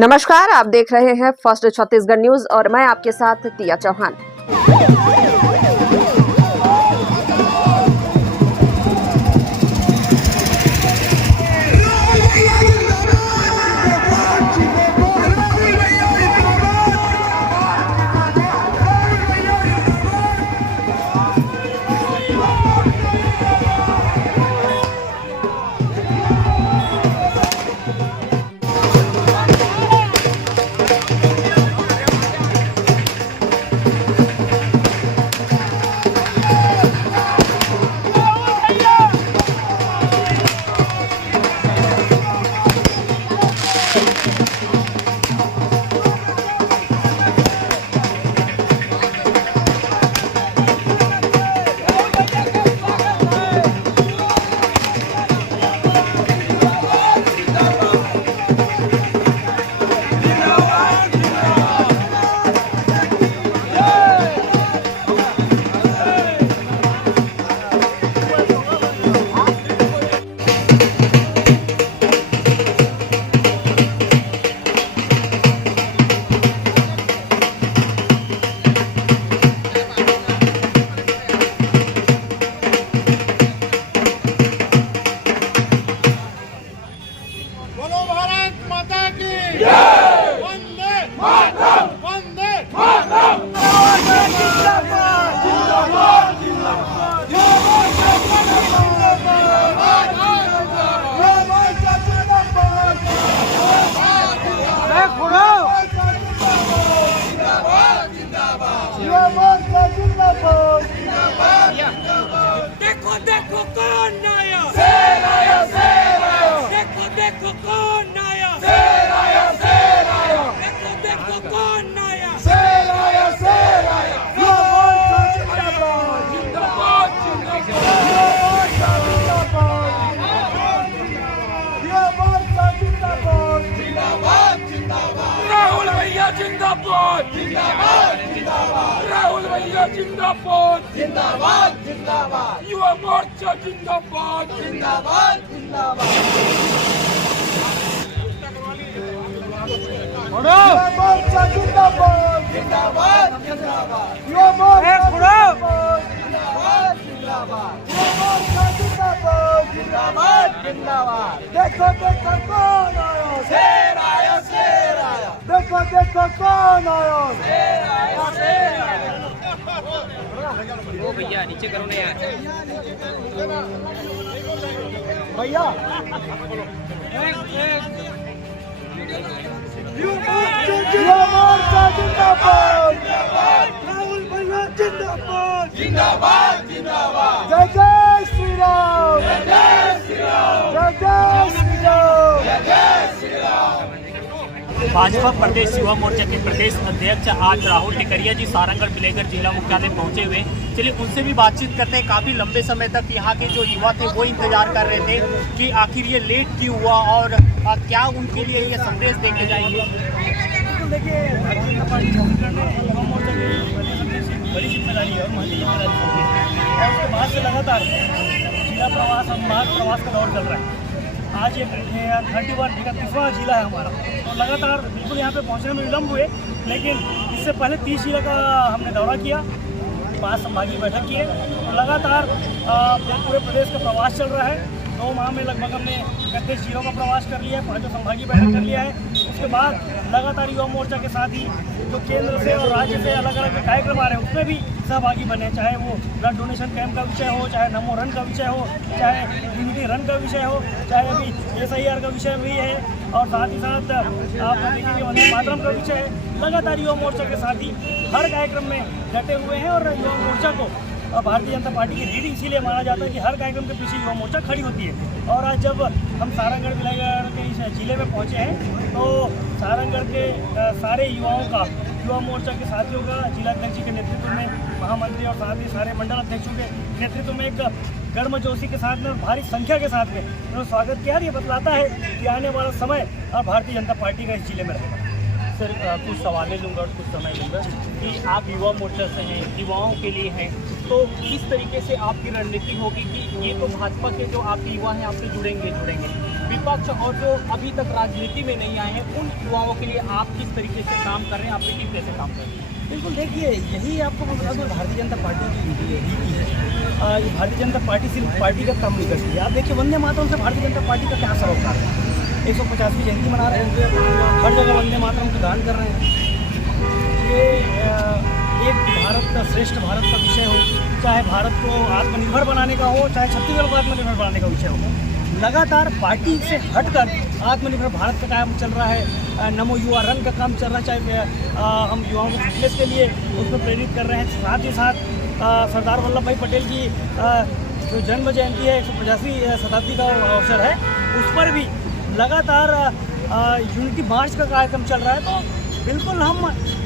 नमस्कार, आप देख रहे हैं फर्स्ट छत्तीसगढ़ न्यूज और मैं आपके साथ तिया चौहान। बोलो भारत माता की जय। वंदे मातरम, वंदे मातरम। जिंदाबाद, जिंदाबाद, जिंदाबाद। देखो देखो कौन आया, शेर आया, शेर आया। देखो देखो कौन आया, शेर आया, शेर आया। देखो देखो कौन आया, शेर आया, शेर आया। जिंदाबाद, जिंदाबाद, जिंदाबाद, जिंदाबाद। राहुल भैया जिंदाबाद, जिंदाबाद, जिंदाबाद। राहुल भैया जिंदाबाद, जिंदाबाद, जिंदाबाद। युवा मोर्चा जिंदाबाद, जिंदाबाद, जिंदाबाद। युवा मोर्चा जिंदाबाद, जिंदाबाद, जिंदाबाद। युवा मोर्चा जिंदाबाद, जिंदाबाद। युवा मोर्चा जिंदाबाद, जिंदाबाद, जिंदाबाद। देखो देखो कौन आया, शेर आया, शेर आया। देखो देखो कौन आया, शेर आया, शेर आया। वो भैया नीचे करो ना यार। भैया युवा मोर्चा जिंदाबाद, राहुल भैया जिंदाबाद, जिंदाबाद, जिंदाबाद। जय जय श्री राम, जय जय श्री राम, जय जय श्री राम, जय जय श्री राम। भाजपा प्रदेश युवा मोर्चा के प्रदेश अध्यक्ष आज राहुल टिकरिया जी सारंगगढ़ विलेकर जिला मुख्यालय पहुंचे हुए। चलिए उनसे भी बातचीत करते हैं। काफ़ी लंबे समय तक यहाँ के जो युवा थे वो इंतजार कर रहे थे कि आखिर ये लेट क्यों हुआ और क्या उनके लिए ये संदेश देके जाएंगे। देखिए, भारतीय जनता पार्टी छत्तीसगढ़ में युवा मोर्चा की बड़ी जिम्मेदारी है और महंगी जिम्मेदारी है। और उसके बाद से लगातार जिला प्रवास और मार्ग प्रवास का दौर चल रहा है। आज ये 31वां जिला है हमारा, तो लगातार बिल्कुल यहाँ पे पहुँचने में विलम्ब हुए, लेकिन इससे पहले 30 जिला का हमने दौरा किया, 5 संभागीय बैठक किए और लगातार पूरे प्रदेश का प्रवास चल रहा है। 2 माह में लगभग हमने 31 जिलों का प्रवास कर लिया है, 5 संभागीय बैठक कर लिया है। उसके बाद लगातार युवा मोर्चा के साथ ही जो केंद्र से और राज्य से अलग अलग कार्यक्रम आ रहे हैं उसमें भी सहभागी बने, चाहे वो ब्लड डोनेशन कैंप का विषय हो, चाहे नमो रन का विषय हो, चाहे यूनिटी रन का विषय हो, चाहे अभी SIR का विषय भी है और साथ ही साथ आप देखेंगे वंदे मातरम का विषय है। लगातार युवा मोर्चा के साथ ही हर कार्यक्रम में डटे हुए हैं और युवा मोर्चा को भारतीय जनता पार्टी की रीढ़ इसीलिए माना जाता है कि हर कार्यक्रम के पीछे युवा मोर्चा खड़ी होती है। और आज जब हम सारंगगढ़ विलायगढ़ के इस जिले में पहुंचे हैं तो सारंगगढ़ के सारे युवाओं का, युवा मोर्चा के साथियों का जिलाध्यक्ष जी के नेतृत्व में, महामंत्री और साथ ही सारे मंडल अध्यक्षों के नेतृत्व में एक गर्मजोशी के साथ में, भारी संख्या के साथ में उन्होंने स्वागत किया। ये बतलाता है कि आने वाला समय और भारतीय जनता पार्टी का इस जिले में रहेगा। सर कुछ सवालें लूँगा और कुछ समय लूँगा कि आप युवा मोर्चा से हैं, युवाओं के लिए हैं, तो किस तरीके से आपकी रणनीति होगी कि ये तो भाजपा के जो आपके युवा हैं आपसे जुड़ेंगे। विपक्ष और जो अभी तक राजनीति में नहीं आए हैं उन युवाओं के लिए आप किस तरीके से काम कर रहे हैं, आपकी टीम कैसे काम कर रही है? बिल्कुल, देखिए यही आपको मैं बता दूँ, भारतीय जनता पार्टी की नीति है। ये भारतीय जनता पार्टी सिर्फ पार्टी का काम नहीं करती है। आप देखिए वंदे मातरम से भारतीय जनता पार्टी का क्या सरोकार है। 150वीं जयंती मना रहे हैं, हर जगह वंदे मातरम का गान कर रहे हैं। ये एक भारत का, श्रेष्ठ भारत का विषय हो, चाहे भारत को आत्मनिर्भर बनाने का हो, चाहे छत्तीसगढ़ को आत्मनिर्भर बनाने का विषय हो, लगातार पार्टी से हटकर आत्मनिर्भर भारत का काम चल रहा है। नमो युवा रन का काम चल रहा है, चाहे हम युवाओं को फिटनेस के लिए उसमें प्रेरित कर रहे हैं। साथ ही साथ सरदार वल्लभ भाई पटेल की जो जन्म जयंती है, 150वीं शताब्दी का अवसर है, उस पर भी लगातार यूनिटी मार्च का कार्यक्रम चल रहा है। तो बिल्कुल हम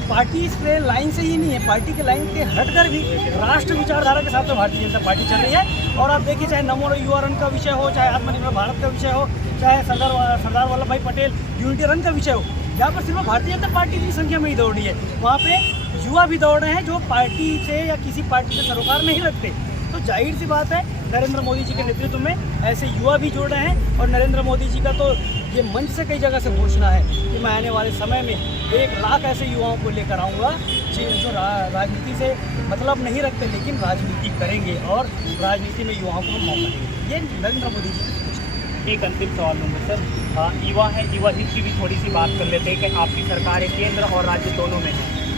पार्टी के लाइन से ही नहीं है, पार्टी के लाइन के हटकर भी राष्ट्र विचारधारा के साथ में भारतीय जनता पार्टी चल रही है। और आप देखिए, चाहे नमो युवा रन का विषय हो, चाहे आत्मनिर्भर भारत का विषय हो, चाहे सरदार वल्लभ भाई पटेल यूनिटी रन का विषय हो, यहाँ पर सिर्फ भारतीय जनता पार्टी की संख्या में ही दौड़ रही है, वहाँ पे युवा भी दौड़ रहे हैं जो पार्टी से या किसी पार्टी से सरोकार नहीं रखते। तो जाहिर सी बात है, नरेंद्र मोदी जी के नेतृत्व में ऐसे युवा भी जुड़ रहे हैं। और नरेंद्र मोदी जी का तो ये मंच से कई जगह से घोषणा है कि मैं आने वाले समय में 1 लाख ऐसे युवाओं को लेकर आऊँगा जो राजनीति से मतलब नहीं रखते लेकिन राजनीति करेंगे और राजनीति में युवाओं को मौका देंगे। ये नरेंद्र मोदी जी की घोषणा। एक अंतिम सवाल लूँगा सर, युवा है, युवा हित की भी थोड़ी सी बात कर लेते हैं कि आपकी सरकार है केंद्र और राज्य दोनों में,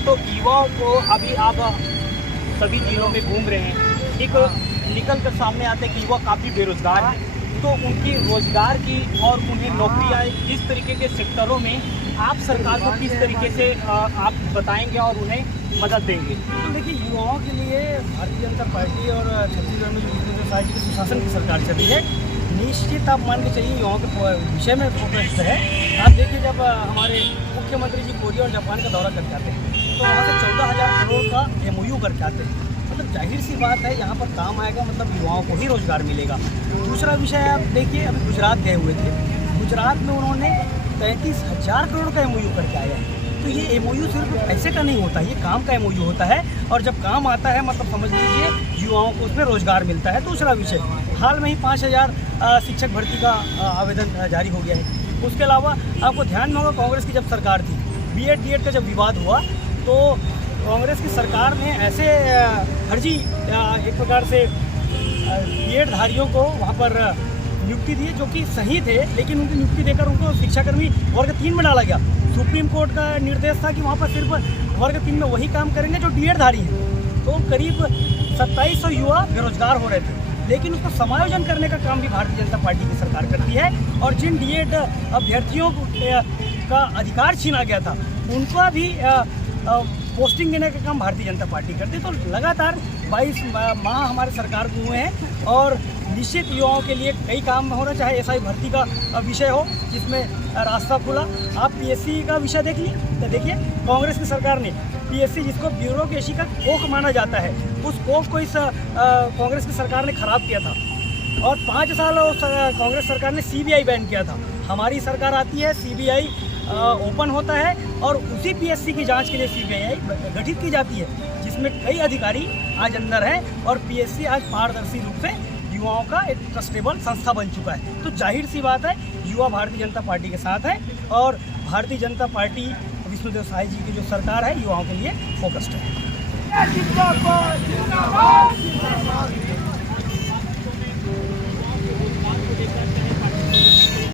तो युवाओं को अभी आप सभी जिलों में घूम रहे हैं, एक निकल कर सामने आते हैं कि युवा काफ़ी बेरोजगार हैं, तो उनकी रोजगार की और उन्हें नौकरियाँ इस तरीके के सेक्टरों में आप सरकार को किस तरीके से आप बताएंगे और उन्हें मदद देंगे? तो देखिए, युवाओं के लिए भारतीय जनता पार्टी और छत्तीसगढ़ में जो विष्णुदेव साय जी की सुशासन की सरकार चल रही है, निश्चित आप मान के चलिए युवाओं के विषय में फोकस्ड है। आप देखिए, जब हमारे मुख्यमंत्री जी कोरिया और जापान का दौरा करके आते हैं तो वहाँ से 14,000 करोड़ का MOU करके आते हैं। मतलब जाहिर सी बात है, यहाँ पर काम आएगा, मतलब युवाओं को ही रोजगार मिलेगा। दूसरा विषय आप देखिए, अभी गुजरात गए हुए थे, गुजरात में उन्होंने 33,000 करोड़ का MOU करके आया है। तो ये MOU सिर्फ पैसे का नहीं होता, ये काम का MOU होता है, और जब काम आता है मतलब समझ लीजिए युवाओं को उसमें रोजगार मिलता है। दूसरा विषय, हाल में ही 5,000 शिक्षक भर्ती का आवेदन जारी हो गया है। उसके अलावा आपको ध्यान में होगा, कांग्रेस की जब सरकार थी, BEd DED का जब विवाद हुआ तो कांग्रेस की सरकार ने ऐसे फर्जी एक प्रकार से BEd धारियों को वहाँ पर नियुक्ति दी जो कि सही थे, लेकिन उनकी नियुक्ति देकर उनको शिक्षाकर्मी वर्ग 3 में डाला गया। सुप्रीम कोर्ट का निर्देश था कि वहाँ पर सिर्फ वर्ग 3 में वही काम करेंगे जो DEd धारी हैं। तो करीब 2700 युवा बेरोजगार हो रहे थे, लेकिन उसको समायोजन करने का काम भी भारतीय जनता पार्टी की सरकार करती है। और जिन DEd अभ्यर्थियों का अधिकार छीना गया था, उनका भी पोस्टिंग देने का काम भारतीय जनता पार्टी करती है। तो लगातार 22 माह हमारे सरकार को हुए हैं और निश्चित युवाओं के लिए कई काम होना, चाहे SI भर्ती का विषय हो जिसमें रास्ता खुला। आप PSC का विषय देख लीजिए, तो देखिए कांग्रेस की सरकार ने PSC, जिसको ब्यूरोक्रेसी का कोख माना जाता है, उस कोख को इस कांग्रेस की सरकार ने खराब किया था। और 5 साल कांग्रेस सरकार ने CBI बैन किया था। हमारी सरकार आती है, CBI ओपन होता है और उसी PSC की जांच के लिए CBI गठित की जाती है, जिसमें कई अधिकारी आज अंदर हैं और PSC आज पारदर्शी रूप से युवाओं का एक ट्रस्टेबल संस्था बन चुका है। तो जाहिर सी बात है, युवा भारतीय जनता पार्टी के साथ है और भारतीय जनता पार्टी विष्णुदेव साय जी की जो सरकार है युवाओं के लिए फोकस्ड है।